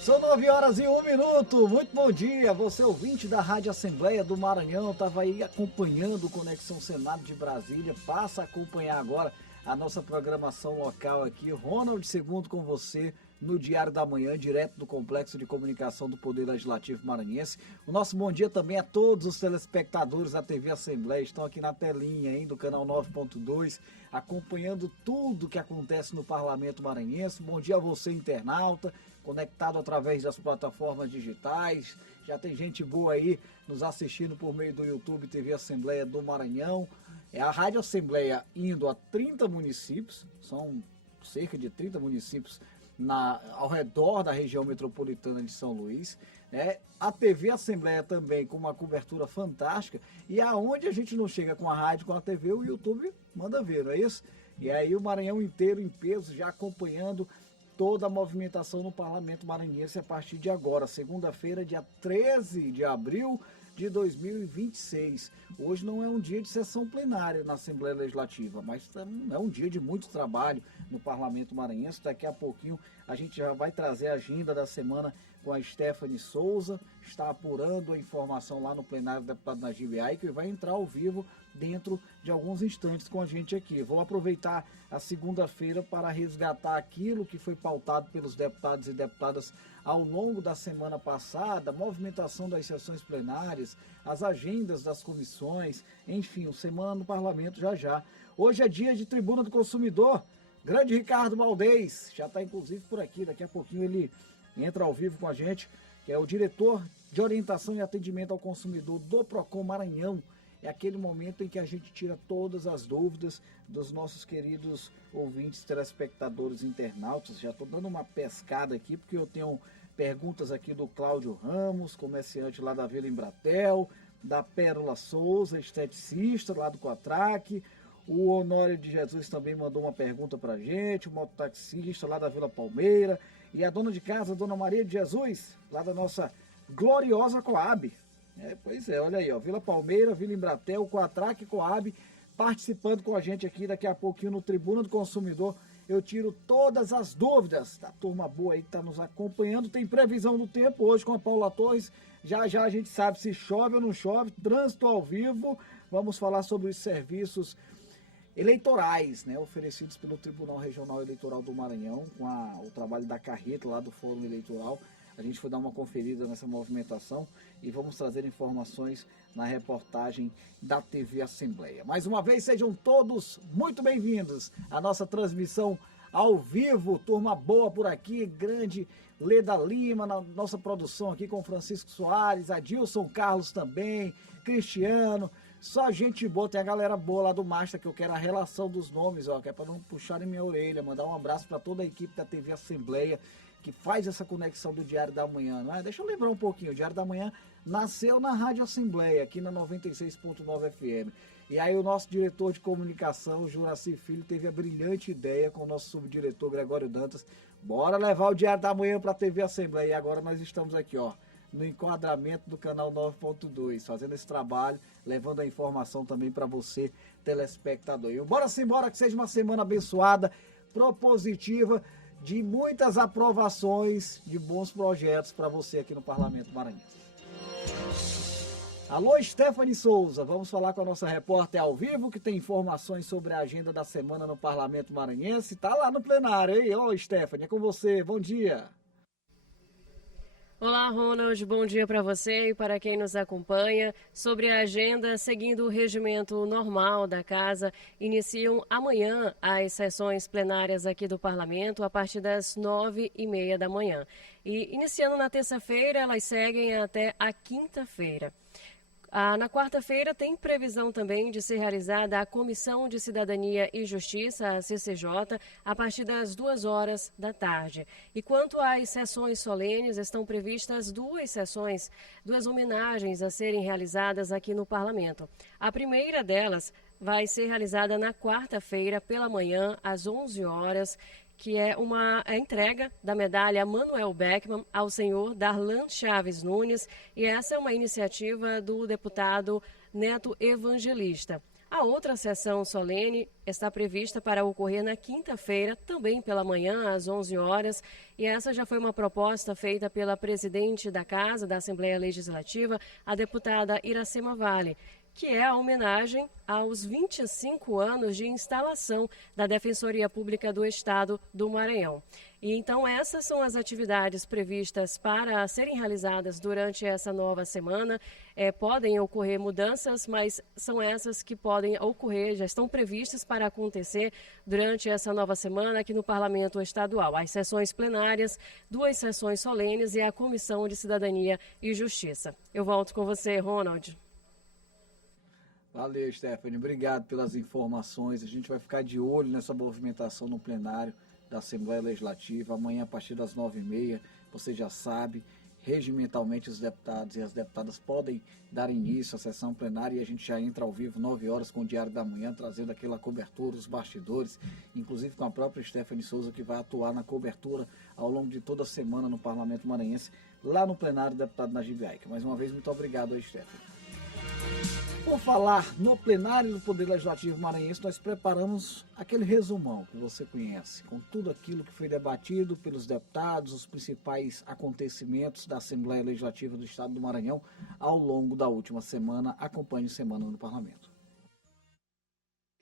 São 9h01. Muito bom dia. Você, ouvinte da Rádio Assembleia do Maranhão, estava aí acompanhando o Conexão Senado de Brasília. Passa a acompanhar agora a nossa programação local aqui. Ronald Segundo com você no Diário da Manhã, direto do Complexo de Comunicação do Poder Legislativo Maranhense. O nosso bom dia também a todos os telespectadores da TV Assembleia. Estão aqui na telinha aí do canal 9.2, acompanhando tudo que acontece no Parlamento Maranhense. Bom dia a você, internauta, conectado através das plataformas digitais. Já tem gente boa aí nos assistindo por meio do YouTube TV Assembleia do Maranhão. É a Rádio Assembleia indo a 30 municípios, são cerca de 30 municípios ao redor da região metropolitana de São Luís. A TV Assembleia também com uma cobertura fantástica. E aonde a gente não chega com a rádio, com a TV, o YouTube manda ver, não é isso? E aí o Maranhão inteiro em peso já acompanhando toda a movimentação no Parlamento Maranhense a partir de agora, segunda-feira, dia 13 de abril de 2026. Hoje não é um dia de sessão plenária na Assembleia Legislativa, mas é um dia de muito trabalho no Parlamento Maranhense. Daqui a pouquinho a gente já vai trazer a agenda da semana com a Stephanie Souza, está apurando a informação lá no plenário do deputado Najib Aique e vai entrar ao vivo dentro de alguns instantes com a gente aqui. Vou aproveitar a segunda-feira para resgatar aquilo que foi pautado pelos deputados e deputadas ao longo da semana passada, a movimentação das sessões plenárias, as agendas das comissões, enfim, o Semana no Parlamento já. Hoje é dia de Tribuna do Consumidor. Grande Ricardo Valdez, já está inclusive por aqui, daqui a pouquinho ele entra ao vivo com a gente, que é o diretor de orientação e atendimento ao consumidor do Procon Maranhão. É aquele momento em que a gente tira todas as dúvidas dos nossos queridos ouvintes, telespectadores, internautas. Já estou dando uma pescada aqui, porque eu tenho perguntas aqui do Cláudio Ramos, comerciante lá da Vila Embratel, da Pérola Souza, esteticista lá do Coatrac. O Honório de Jesus também mandou uma pergunta para a gente, o mototaxista lá da Vila Palmeira. E a dona de casa, a dona Maria de Jesus, lá da nossa gloriosa Coab. Pois é, olha aí, ó, Vila Palmeira, Vila Embratel, Coatrac e Coab, participando com a gente aqui daqui a pouquinho no Tribuna do Consumidor. Eu tiro todas as dúvidas da turma boa aí que está nos acompanhando. Tem previsão do tempo hoje com a Paula Torres. Já a gente sabe se chove ou não chove. Trânsito ao vivo. Vamos falar sobre os serviços eleitorais, oferecidos pelo Tribunal Regional Eleitoral do Maranhão, com o trabalho da carreta lá do Fórum Eleitoral. A gente foi dar uma conferida nessa movimentação e vamos trazer informações na reportagem da TV Assembleia. Mais uma vez, sejam todos muito bem-vindos à nossa transmissão ao vivo. Turma boa por aqui, grande Leda Lima, na nossa produção aqui com Francisco Soares, Adilson Carlos também, Cristiano. Só gente boa, tem a galera boa lá do Master, que eu quero a relação dos nomes, que é para não puxarem minha orelha. Mandar um abraço para toda a equipe da TV Assembleia, que faz essa conexão do Diário da Manhã. Deixa eu lembrar um pouquinho, o Diário da Manhã nasceu na Rádio Assembleia, aqui na 96.9 FM. E aí o nosso diretor de comunicação, Juraci Filho, teve a brilhante ideia com o nosso subdiretor, Gregório Dantas. Bora levar o Diário da Manhã para a TV Assembleia. E agora nós estamos aqui, no enquadramento do canal 9.2, fazendo esse trabalho, levando a informação também para você, telespectador. E bora que seja uma semana abençoada, propositiva, de muitas aprovações de bons projetos para você aqui no Parlamento Maranhense. Alô, Stephanie Souza, vamos falar com a nossa repórter ao vivo, que tem informações sobre a agenda da semana no Parlamento Maranhense. Tá lá no plenário, hein? Ô, Stephanie, é com você, bom dia. Olá, Ronald, bom dia para você e para quem nos acompanha. Sobre a agenda, seguindo o regimento normal da Casa, iniciam amanhã as sessões plenárias aqui do Parlamento a partir das 9h30 da manhã. E iniciando na terça-feira, elas seguem até a quinta-feira. Na quarta-feira tem previsão também de ser realizada a Comissão de Cidadania e Justiça, a CCJ, a partir das 2h da tarde. E quanto às sessões solenes, estão previstas duas homenagens a serem realizadas aqui no Parlamento. A primeira delas vai ser realizada na quarta-feira pela manhã, às 11h, que é a entrega da medalha Manuel Beckmann ao senhor Darlan Chaves Nunes, e essa é uma iniciativa do deputado Neto Evangelista. A outra sessão solene está prevista para ocorrer na quinta-feira, também pela manhã, às 11 horas. E essa já foi uma proposta feita pela presidente da Casa, da Assembleia Legislativa, a deputada Iracema Vale, que é a homenagem aos 25 anos de instalação da Defensoria Pública do Estado do Maranhão. E então essas são as atividades previstas para serem realizadas durante essa nova semana. Podem ocorrer mudanças, mas são essas que podem ocorrer, já estão previstas para acontecer durante essa nova semana aqui no Parlamento Estadual. As sessões plenárias, 2 sessões solenes e a Comissão de Cidadania e Justiça. Eu volto com você, Ronald. Valeu, Stephanie. Obrigado pelas informações. A gente vai ficar de olho nessa movimentação no plenário da Assembleia Legislativa. Amanhã, a partir das 9h30, você já sabe, regimentalmente os deputados e as deputadas podem dar início à sessão plenária e a gente já entra ao vivo 9 horas com o Diário da Manhã, trazendo aquela cobertura, os bastidores, inclusive com a própria Stephanie Souza, que vai atuar na cobertura ao longo de toda a semana no Parlamento Maranhense, lá no plenário do deputado Najib Aique. Mais uma vez, muito obrigado aí, Stephanie. Por falar no plenário do Poder Legislativo Maranhense, nós preparamos aquele resumão que você conhece, com tudo aquilo que foi debatido pelos deputados, os principais acontecimentos da Assembleia Legislativa do Estado do Maranhão ao longo da última semana. Acompanhe Semana no Parlamento.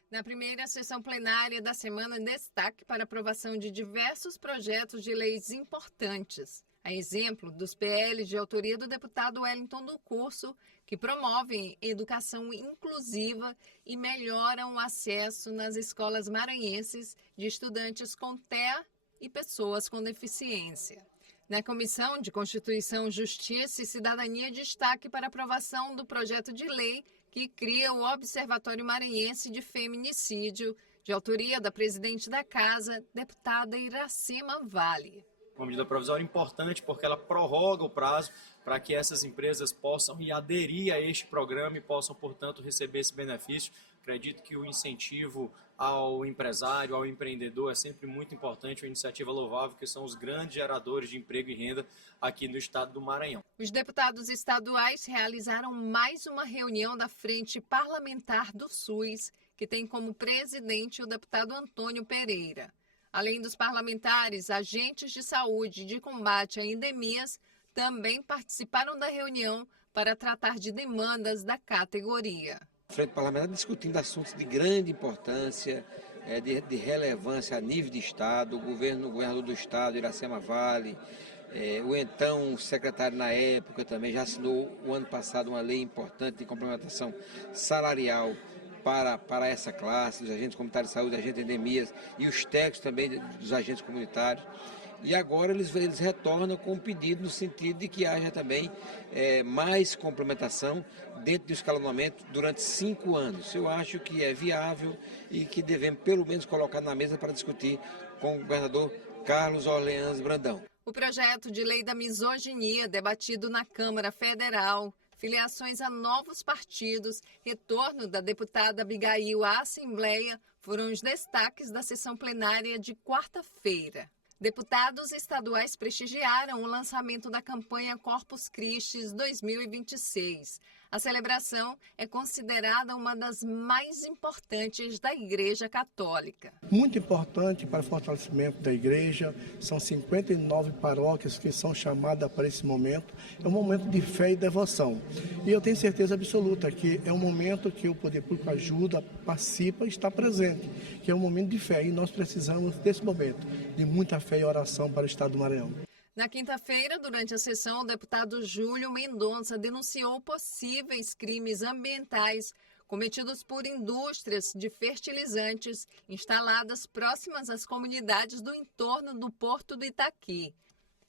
Na primeira sessão plenária da semana, destaque para aprovação de diversos projetos de leis importantes. A exemplo dos PLs de autoria do deputado Wellington do Curso, que promovem educação inclusiva e melhoram o acesso nas escolas maranhenses de estudantes com TEA e pessoas com deficiência. Na Comissão de Constituição, Justiça e Cidadania, destaque para aprovação do projeto de lei que cria o Observatório Maranhense de Feminicídio, de autoria da presidente da Casa, deputada Iracema Vale. Uma medida provisória importante porque ela prorroga o prazo para que essas empresas possam aderir a este programa e possam, portanto, receber esse benefício. Acredito que o incentivo ao empresário, ao empreendedor é sempre muito importante, uma iniciativa louvável, que são os grandes geradores de emprego e renda aqui no estado do Maranhão. Os deputados estaduais realizaram mais uma reunião da Frente Parlamentar do SUS, que tem como presidente o deputado Antônio Pereira. Além dos parlamentares, agentes de saúde e de combate a endemias também participaram da reunião para tratar de demandas da categoria. A Frente Parlamentar discutindo assuntos de grande importância, de relevância a nível de Estado, o governador do Estado, Iracema Vale, o então secretário na época também já assinou o ano passado uma lei importante de complementação salarial para essa classe, dos agentes comunitários de saúde, agentes de endemias e os técnicos também dos agentes comunitários. E agora eles retornam com um pedido no sentido de que haja também mais complementação dentro do escalonamento durante 5 anos. Eu acho que é viável e que devemos pelo menos colocar na mesa para discutir com o governador Carlos Orleans Brandão. O projeto de lei da misoginia, debatido na Câmara Federal, filiações a novos partidos, retorno da deputada Abigail à Assembleia foram os destaques da sessão plenária de quarta-feira. Deputados estaduais prestigiaram o lançamento da campanha Corpus Christi 2026. A celebração é considerada uma das mais importantes da Igreja Católica. Muito importante para o fortalecimento da igreja, são 59 paróquias que são chamadas para esse momento. É um momento de fé e devoção. E eu tenho certeza absoluta que é um momento que o poder público ajuda, participa e está presente, que é um momento de fé. E nós precisamos desse momento, de muita fé e oração para o Estado do Maranhão. Na quinta-feira, durante a sessão, o deputado Júlio Mendonça denunciou possíveis crimes ambientais cometidos por indústrias de fertilizantes instaladas próximas às comunidades do entorno do Porto do Itaqui.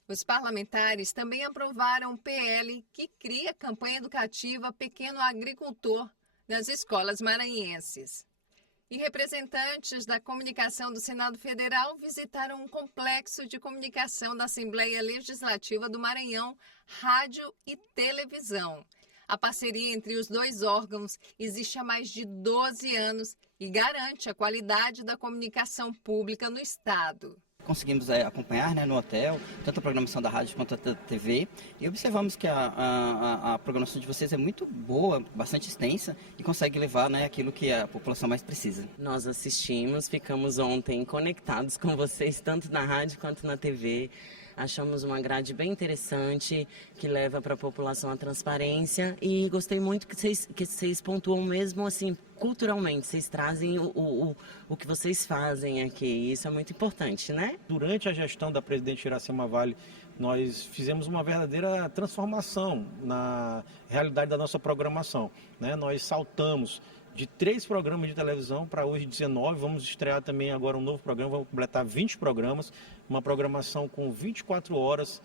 Os parlamentares também aprovaram o PL que cria campanha educativa Pequeno Agricultor nas escolas maranhenses. E representantes da comunicação do Senado Federal visitaram um complexo de comunicação da Assembleia Legislativa do Maranhão, rádio e televisão. A parceria entre os dois órgãos existe há mais de 12 anos e garante a qualidade da comunicação pública no Estado. conseguimos acompanhar, né, no hotel, tanto a programação da rádio quanto da TV, e observamos que a programação de vocês é muito boa, bastante extensa, e consegue levar, né, aquilo que a população mais precisa. Nós assistimos, ficamos ontem conectados com vocês, tanto na rádio quanto na TV. Achamos uma grade bem interessante, que leva para a população a transparência, e gostei muito que vocês pontuam mesmo assim, culturalmente, vocês trazem o que vocês fazem aqui, isso é muito importante, né? Durante a gestão da presidente Iracema Vale, nós fizemos uma verdadeira transformação na realidade da nossa programação, né? Nós saltamos de 3 programas de televisão para hoje 19, vamos estrear também agora um novo programa, vamos completar 20 programas, uma programação com 24 horas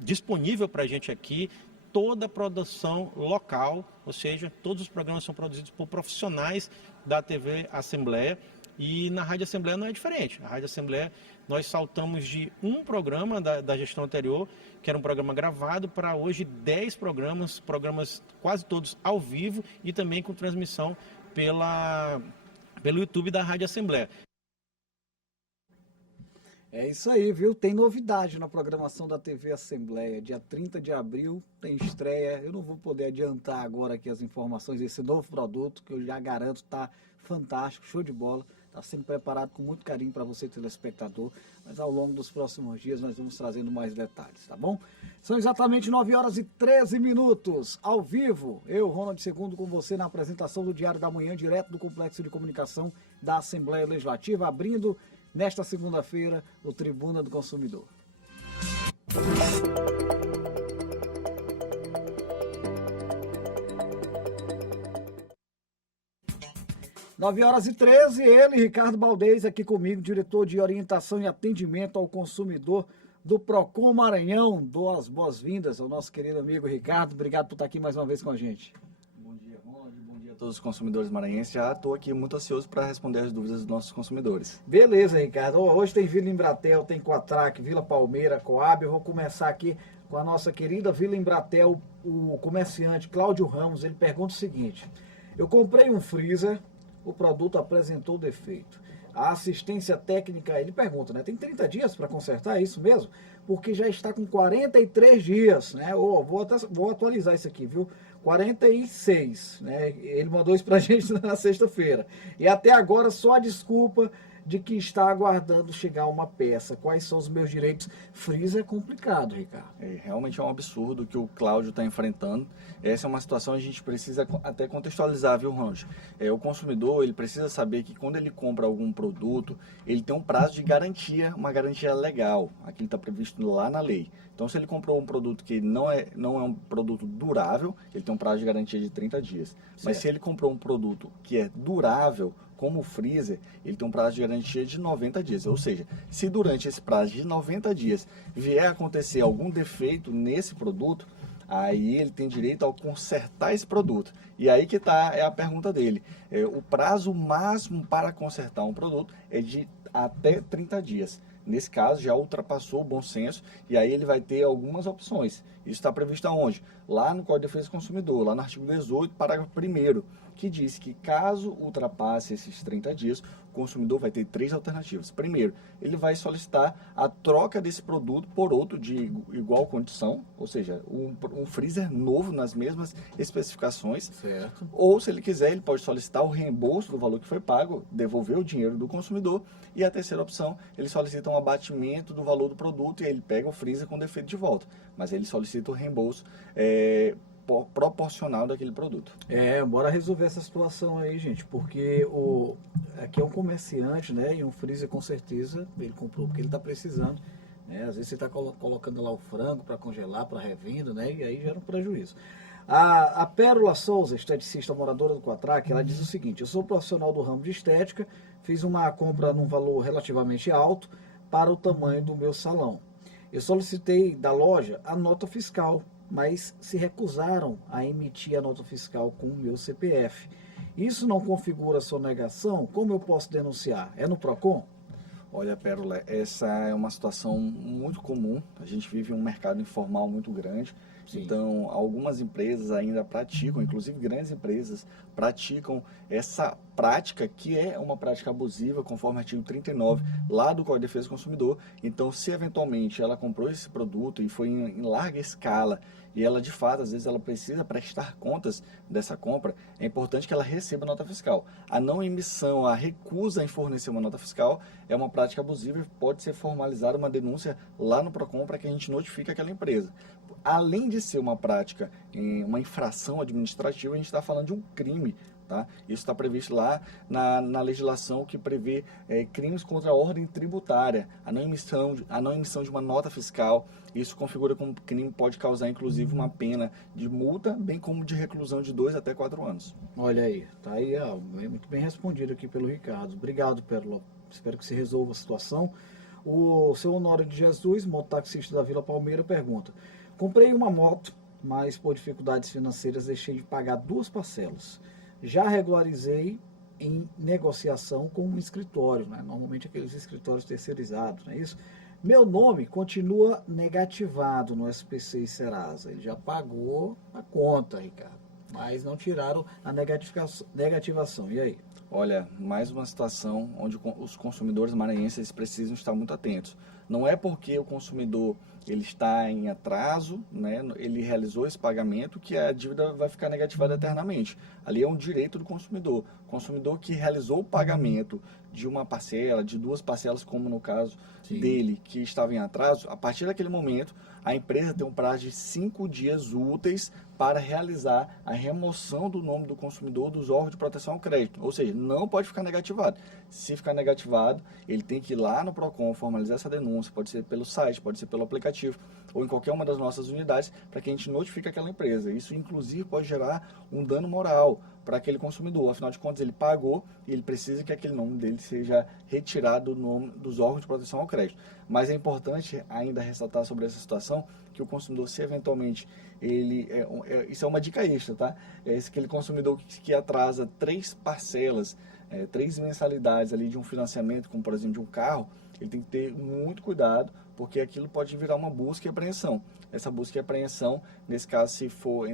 disponível para a gente aqui, toda a produção local, ou seja, todos os programas são produzidos por profissionais da TV Assembleia, e na Rádio Assembleia não é diferente. A Rádio Assembleia, nós saltamos de um programa da gestão anterior, que era um programa gravado, para hoje 10 programas quase todos ao vivo e também com transmissão pelo YouTube da Rádio Assembleia. É isso aí, viu? Tem novidade na programação da TV Assembleia. Dia 30 de abril tem estreia. Eu não vou poder adiantar agora aqui as informações desse novo produto, que eu já garanto está fantástico, show de bola. Está sendo preparado com muito carinho para você, telespectador. Mas ao longo dos próximos dias nós vamos trazendo mais detalhes, tá bom? São exatamente 9 horas e 13 minutos, ao vivo. Eu, Ronald Segundo, com você na apresentação do Diário da Manhã, direto do Complexo de Comunicação da Assembleia Legislativa, abrindo nesta segunda-feira o Tribuna do Consumidor. 9 horas e 13, ele, Ricardo Baldez, aqui comigo, diretor de orientação e atendimento ao consumidor do Procon Maranhão. Dou as boas-vindas ao nosso querido amigo Ricardo. Obrigado por estar aqui mais uma vez com a gente. Bom dia, Ronald. Bom dia a todos os consumidores maranhenses. Já estou aqui muito ansioso para responder as dúvidas dos nossos consumidores. Beleza, Ricardo. Hoje tem Vila Embratel, tem Quatrac, Vila Palmeira, Coab. Eu vou começar aqui com a nossa querida Vila Embratel, o comerciante Cláudio Ramos. Ele pergunta o seguinte: eu comprei um freezer, o produto apresentou defeito. A assistência técnica, ele pergunta, né? Tem 30 dias para consertar, é isso mesmo? Porque já está com 43 dias, né? Vou atualizar isso aqui, viu? 46, né? Ele mandou isso pra gente na sexta-feira. E até agora só a desculpa de que está aguardando chegar uma peça. Quais são os meus direitos? Freezer é complicado, Ricardo. Realmente é um absurdo que o Cláudio está enfrentando. Essa é uma situação que a gente precisa até contextualizar, viu, Ronald? O consumidor, ele precisa saber que quando ele compra algum produto, ele tem um prazo de garantia, uma garantia legal. Aquilo está previsto lá na lei. Então, se ele comprou um produto que não é um produto durável, ele tem um prazo de garantia de 30 dias. Certo. Mas se ele comprou um produto que é durável, como o freezer, ele tem um prazo de garantia de 90 dias. Ou seja, se durante esse prazo de 90 dias vier a acontecer algum defeito nesse produto, aí ele tem direito a consertar esse produto. E aí que é a pergunta dele. O prazo máximo para consertar um produto é de até 30 dias. Nesse caso, já ultrapassou o bom senso e aí ele vai ter algumas opções. Isso está previsto aonde? Lá no Código de Defesa do Consumidor, lá no artigo 18, parágrafo 1º, que diz que caso ultrapasse esses 30 dias, o consumidor vai ter 3 alternativas. Primeiro, ele vai solicitar a troca desse produto por outro de igual condição, ou seja, um freezer novo nas mesmas especificações. Certo. Ou, se ele quiser, ele pode solicitar o reembolso do valor que foi pago, devolver o dinheiro do consumidor. E a terceira opção, ele solicita um abatimento do valor do produto e ele pega o freezer com defeito de volta. Mas ele solicita o reembolso proporcional daquele produto. Bora resolver essa situação aí, gente, porque aqui é um comerciante, né, e um freezer com certeza ele comprou porque ele está precisando, né, às vezes você está colocando lá o frango para congelar, para revenda, né, e aí gera um prejuízo. A Pérola Souza, esteticista moradora do Quatrac, ela diz o seguinte: eu sou profissional do ramo de estética, fiz uma compra num valor relativamente alto para o tamanho do meu salão. Eu solicitei da loja a nota fiscal, mas se recusaram a emitir a nota fiscal com o meu CPF. Isso não configura sonegação? Como eu posso denunciar? É no Procon? Olha, Pérola, essa é uma situação muito comum. A gente vive um mercado informal muito grande. Sim. Então, algumas empresas ainda praticam, inclusive grandes empresas, praticam essa prática que é uma prática abusiva, conforme o artigo 39 lá do Código de Defesa do Consumidor. Então, se eventualmente ela comprou esse produto e foi em larga escala, e ela de fato, às vezes ela precisa prestar contas dessa compra, é importante que ela receba nota fiscal. A não emissão, a recusa em fornecer uma nota fiscal é uma prática abusiva e pode ser formalizada uma denúncia lá no PROCON para que a gente notifique aquela empresa. Além de ser uma prática, uma infração administrativa, a gente está falando de um crime. Tá? Isso está previsto lá na legislação que prevê crimes contra a ordem tributária, a não emissão de uma nota fiscal. Isso configura como crime, pode causar inclusive uma pena de multa, bem como de reclusão de 2 até 4 anos. Olha aí, tá aí, muito bem respondido aqui pelo Ricardo. Obrigado, Pérola. Espero que se resolva a situação. O seu Honório de Jesus, mototaxista da Vila Palmeira, pergunta: comprei uma moto, mas por dificuldades financeiras deixei de pagar 2 parcelas. Já regularizei em negociação com um escritório, né? Normalmente aqueles escritórios terceirizados, não é isso? Meu nome continua negativado no SPC e Serasa. Ele já pagou a conta, Ricardo, mas não tiraram a negativação. E aí? Olha, mais uma situação onde os consumidores maranhenses precisam estar muito atentos. Não é porque o consumidor ele está em atraso, né, ele realizou esse pagamento, que a dívida vai ficar negativada eternamente. Ali é um direito do consumidor. O consumidor que realizou o pagamento de uma parcela, de 2 parcelas, como no caso dele, que estava em atraso, a partir daquele momento, a empresa tem um prazo de 5 dias úteis para realizar a remoção do nome do consumidor dos órgãos de proteção ao crédito. Ou seja, não pode ficar negativado. Se ficar negativado, ele tem que ir lá no PROCON formalizar essa denúncia, pode ser pelo site, pode ser pelo aplicativo, ou em qualquer uma das nossas unidades, para que a gente notifique aquela empresa. Isso, inclusive, pode gerar um dano moral para aquele consumidor. Afinal de contas, ele pagou e ele precisa que aquele nome dele seja retirado do nome dos órgãos de proteção ao crédito. Mas é importante ainda ressaltar sobre essa situação que o consumidor, se eventualmente isso é uma dica extra, tá? Aquele consumidor que atrasa 3 parcelas, 3 mensalidades ali de um financiamento, como por exemplo de um carro, ele tem que ter muito cuidado, porque aquilo pode virar uma busca e apreensão. Essa busca e apreensão, nesse caso, se for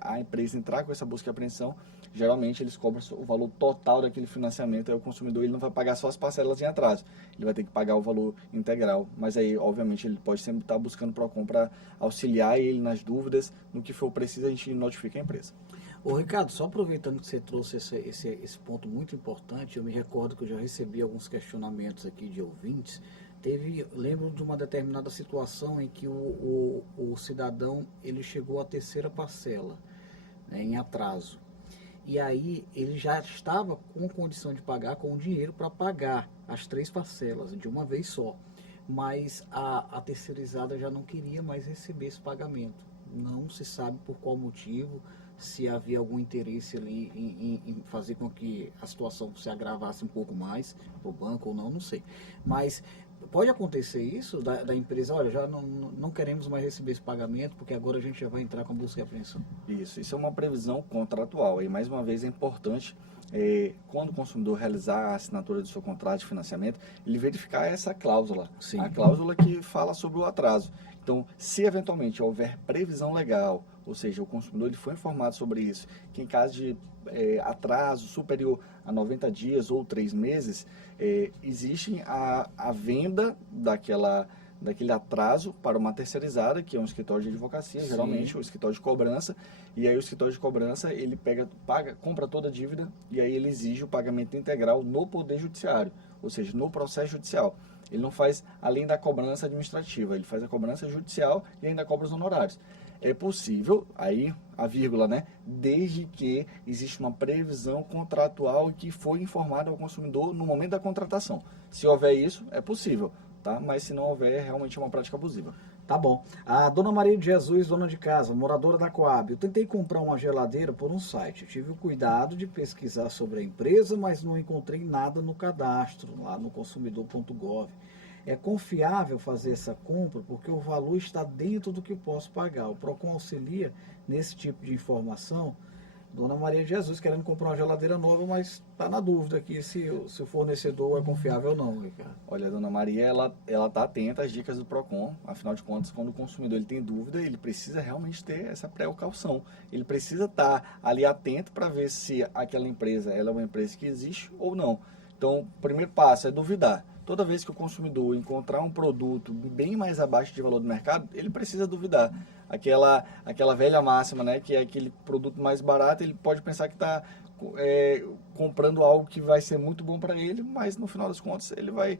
a empresa entrar com essa busca e apreensão, geralmente eles cobram o valor total daquele financiamento, aí o consumidor ele não vai pagar só as parcelas em atraso, ele vai ter que pagar o valor integral, mas aí obviamente ele pode sempre estar buscando o PROCON para auxiliar ele nas dúvidas, no que for preciso a gente notifica a empresa. Ô Ricardo, só aproveitando que você trouxe esse ponto muito importante, eu me recordo que eu já recebi alguns questionamentos aqui de ouvintes. Lembro de uma determinada situação em que o cidadão ele chegou à 3ª parcela, né, em atraso. E aí ele já estava com condição de pagar, com o dinheiro para pagar as 3 parcelas de uma vez só. Mas a terceirizada já não queria mais receber esse pagamento. Não se sabe por qual motivo, se havia algum interesse ali em fazer com que a situação se agravasse um pouco mais para o banco ou não, não sei. Mas pode acontecer isso da empresa, olha, já não queremos mais receber esse pagamento, porque agora a gente já vai entrar com busca e apreensão. Isso é uma previsão contratual. E mais uma vez é importante, quando o consumidor realizar a assinatura do seu contrato de financiamento, ele verificar essa cláusula. Sim. A cláusula que fala sobre o atraso. Então, se eventualmente houver previsão legal, ou seja, o consumidor ele foi informado sobre isso, que em caso de atraso superior a 90 dias ou 3 meses, existe a venda daquele atraso para uma terceirizada, que é um escritório de advocacia, sim, geralmente, o escritório de cobrança, e aí o escritório de cobrança, ele compra toda a dívida, e aí ele exige o pagamento integral no Poder Judiciário, ou seja, no processo judicial. Ele não faz além da cobrança administrativa, ele faz a cobrança judicial e ainda cobra os honorários. É possível, aí a vírgula, né? Desde que existe uma previsão contratual que foi informada ao consumidor no momento da contratação. Se houver isso, é possível, tá? Mas se não houver, realmente é uma prática abusiva. Tá bom. A dona Maria de Jesus, dona de casa, moradora da Coab. Eu tentei comprar uma geladeira por um site. Eu tive o cuidado de pesquisar sobre a empresa, mas não encontrei nada no cadastro, lá no consumidor.gov. É confiável fazer essa compra porque o valor está dentro do que posso pagar. O PROCON auxilia nesse tipo de informação. Dona Maria de Jesus querendo comprar uma geladeira nova, mas está na dúvida aqui se o fornecedor é confiável ou não, Ricardo. Olha, a Dona Maria, ela tá atenta às dicas do Procon. Afinal de contas, quando o consumidor ele tem dúvida, ele precisa realmente ter essa precaução. Ele precisa estar ali atento para ver se aquela empresa ela é uma empresa que existe ou não. Então, o primeiro passo é duvidar. Toda vez que o consumidor encontrar um produto bem mais abaixo de valor do mercado, ele precisa duvidar. Aquela velha máxima, né, que é aquele produto mais barato, ele pode pensar que está comprando algo que vai ser muito bom para ele, mas no final das contas ele vai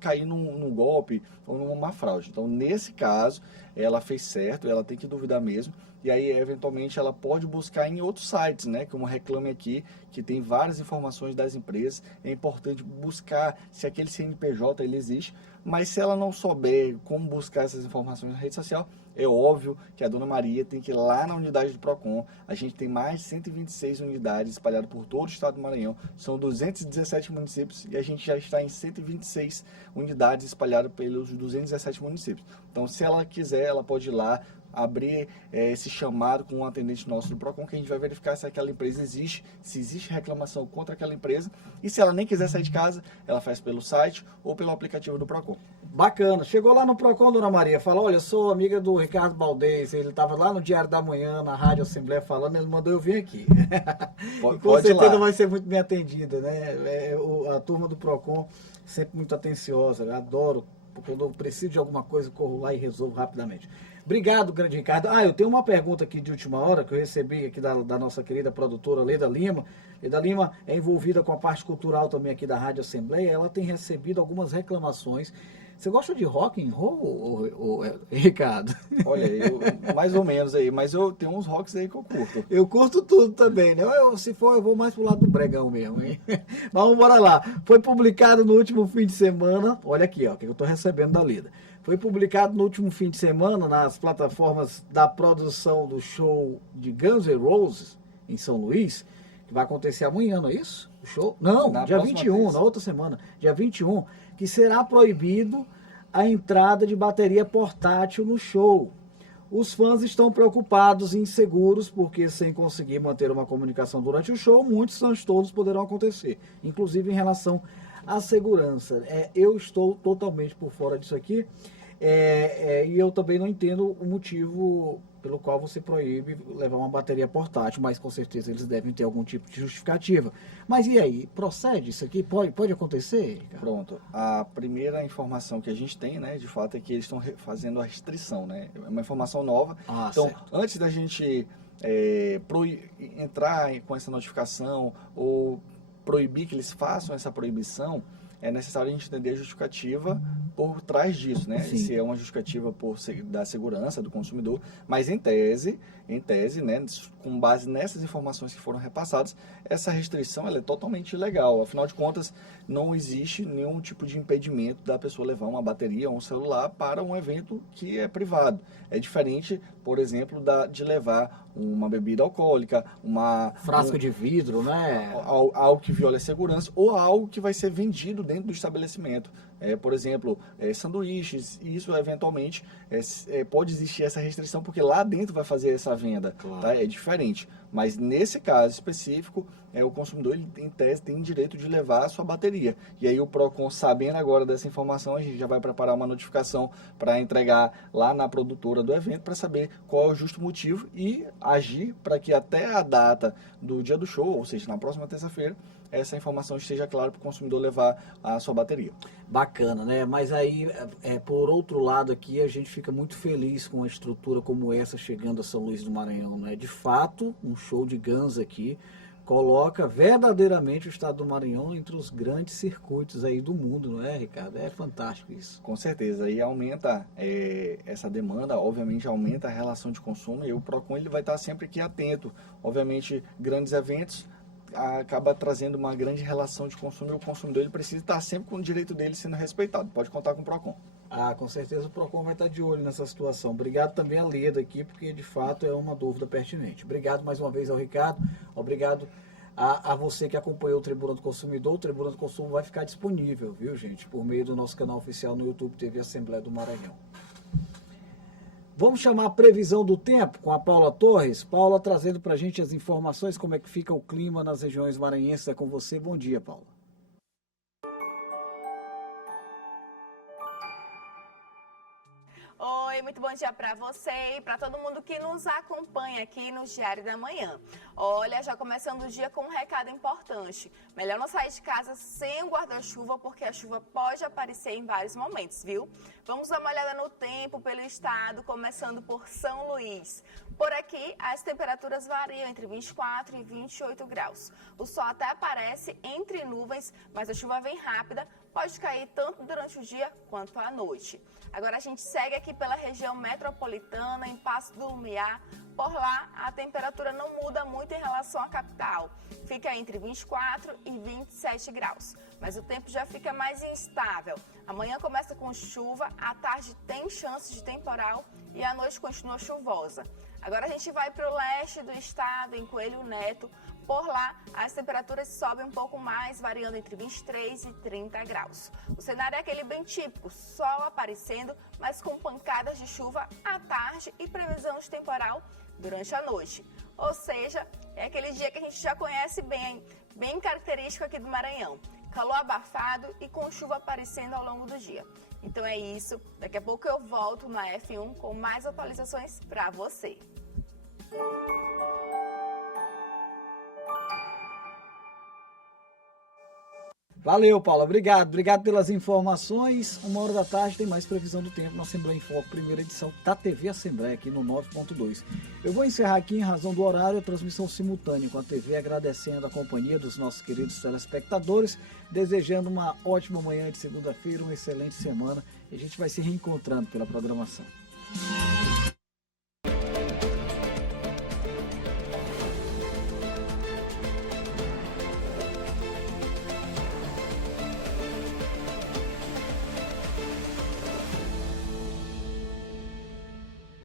cair num golpe ou numa fraude. Então, nesse caso, ela fez certo, ela tem que duvidar mesmo. E aí, eventualmente, ela pode buscar em outros sites, né? Como Reclame Aqui, que tem várias informações das empresas. É importante buscar se aquele CNPJ ele existe. Mas se ela não souber como buscar essas informações na rede social, é óbvio que a Dona Maria tem que ir lá na unidade do Procon. A gente tem mais de 126 unidades espalhadas por todo o estado do Maranhão. São 217 municípios e a gente já está em 126 unidades espalhadas pelos 217 municípios. Então, se ela quiser, ela pode ir lá, abrir esse chamado com um atendente nosso do Procon, que a gente vai verificar se aquela empresa existe, se existe reclamação contra aquela empresa, e se ela nem quiser sair de casa, ela faz pelo site ou pelo aplicativo do Procon. Bacana. Chegou lá no Procon, Dona Maria, falou, olha, eu sou amiga do Ricardo Baldez, ele estava lá no Diário da Manhã, na Rádio Assembleia falando, ele mandou eu vir aqui. E com certeza vai ser muito bem atendida, né? A turma do Procon sempre muito atenciosa, eu adoro, porque quando eu preciso de alguma coisa, corro lá e resolvo rapidamente. Obrigado, grande Ricardo. Eu tenho uma pergunta aqui de última hora que eu recebi aqui da nossa querida produtora Leda Lima. Leda Lima é envolvida com a parte cultural também aqui da Rádio Assembleia. Ela tem recebido algumas reclamações. Você gosta de rock and roll, Ricardo? Olha, eu mais ou menos aí, mas eu tenho uns rocks aí que eu curto. Eu curto tudo também, né? Se for, eu vou mais pro lado do bregão mesmo, hein? Mas vamos bora lá. Foi publicado no último fim de semana, olha aqui, ó, que eu tô recebendo da Leda. Foi publicado no último fim de semana nas plataformas da produção do show de Guns N' Roses em São Luís, que vai acontecer amanhã, não é isso? O show? Não, dia 21, na outra semana, dia 21, que será proibido a entrada de bateria portátil no show. Os fãs estão preocupados e inseguros porque, sem conseguir manter uma comunicação durante o show, muitos transtornos poderão acontecer, inclusive em relação à segurança. Eu estou totalmente por fora disso aqui. E eu também não entendo o motivo pelo qual você proíbe levar uma bateria portátil, mas com certeza eles devem ter algum tipo de justificativa. Mas e aí, procede isso aqui? Pode acontecer? Pronto, a primeira informação que a gente tem, né, de fato, é que eles estão fazendo a restrição, né? É uma informação nova. Então, certo. Antes da gente entrar com essa notificação ou proibir que eles façam essa proibição, é necessário a gente entender a justificativa por trás disso, né? Sim. Se é uma justificativa da segurança do consumidor, mas em tese, né, com base nessas informações que foram repassadas, essa restrição ela é totalmente ilegal. Afinal de contas, não existe nenhum tipo de impedimento da pessoa levar uma bateria ou um celular para um evento que é privado. É diferente, por exemplo, de levar uma bebida alcoólica, frasco de vidro, né? Algo que viola a segurança ou algo que vai ser vendido dentro do estabelecimento. Por exemplo, sanduíches, e isso eventualmente pode existir essa restrição porque lá dentro vai fazer essa venda, claro. Tá? É diferente, mas nesse caso específico, o consumidor ele, em tese tem direito de levar a sua bateria, e aí o Procon, sabendo agora dessa informação, a gente já vai preparar uma notificação para entregar lá na produtora do evento para saber qual é o justo motivo e agir para que até a data do dia do show, ou seja, na próxima terça-feira, essa informação esteja clara para o consumidor levar a sua bateria. Bacana, né? Mas aí, por outro lado aqui, a gente fica muito feliz com uma estrutura como essa chegando a São Luís do Maranhão, né? De fato, um show de Guns aqui coloca verdadeiramente o estado do Maranhão entre os grandes circuitos aí do mundo, não é, Ricardo? É fantástico isso. Com certeza, e aumenta essa demanda, obviamente aumenta a relação de consumo, e o Procon ele vai estar sempre aqui atento. Obviamente, grandes eventos acaba trazendo uma grande relação de consumo, e o consumidor ele precisa estar sempre com o direito dele sendo respeitado. Pode contar com o Procon. Com certeza o Procon vai estar de olho nessa situação. Obrigado também a Leda aqui, porque de fato é uma dúvida pertinente. Obrigado mais uma vez ao Ricardo, obrigado a você que acompanhou o Tribuna do Consumidor. O Tribuna do Consumo vai ficar disponível, viu, gente, por meio do nosso canal oficial no YouTube TV Assembleia do Maranhão. Vamos chamar a previsão do tempo com a Paula Torres. Paula trazendo para a gente as informações, como é que fica o clima nas regiões maranhenses. É com você. Bom dia, Paula. Oi, muito bom dia para você e para todo mundo que nos acompanha aqui no Diário da Manhã. Olha, já começando o dia com um recado importante. Melhor não sair de casa sem o guarda-chuva, porque a chuva pode aparecer em vários momentos, viu? Vamos dar uma olhada no tempo pelo estado, começando por São Luís. Por aqui, as temperaturas variam entre 24 e 28 graus. O sol até aparece entre nuvens, mas a chuva vem rápida, pode cair tanto durante o dia quanto à noite. Agora a gente segue aqui pela região metropolitana, em Passo do Lumiar. Por lá, a temperatura não muda muito em relação à capital. Fica entre 24 e 27 graus. Mas o tempo já fica mais instável. Amanhã começa com chuva, à tarde tem chance de temporal e à noite continua chuvosa. Agora a gente vai para o leste do estado, em Coelho Neto. Por lá, as temperaturas sobem um pouco mais, variando entre 23 e 30 graus. O cenário é aquele bem típico, sol aparecendo, mas com pancadas de chuva à tarde e previsão de temporal durante a noite. Ou seja, é aquele dia que a gente já conhece bem, bem característico aqui do Maranhão. Calor abafado e com chuva aparecendo ao longo do dia. Então é isso, daqui a pouco eu volto na F1 com mais atualizações para você. Valeu, Paula. Obrigado. Obrigado pelas informações. 1h da tarde tem mais previsão do tempo na Assembleia em Foco, primeira edição da TV Assembleia, aqui no 9.2. Eu vou encerrar aqui, em razão do horário, a transmissão simultânea com a TV, agradecendo a companhia dos nossos queridos telespectadores, desejando uma ótima manhã de segunda-feira, uma excelente semana, e a gente vai se reencontrando pela programação.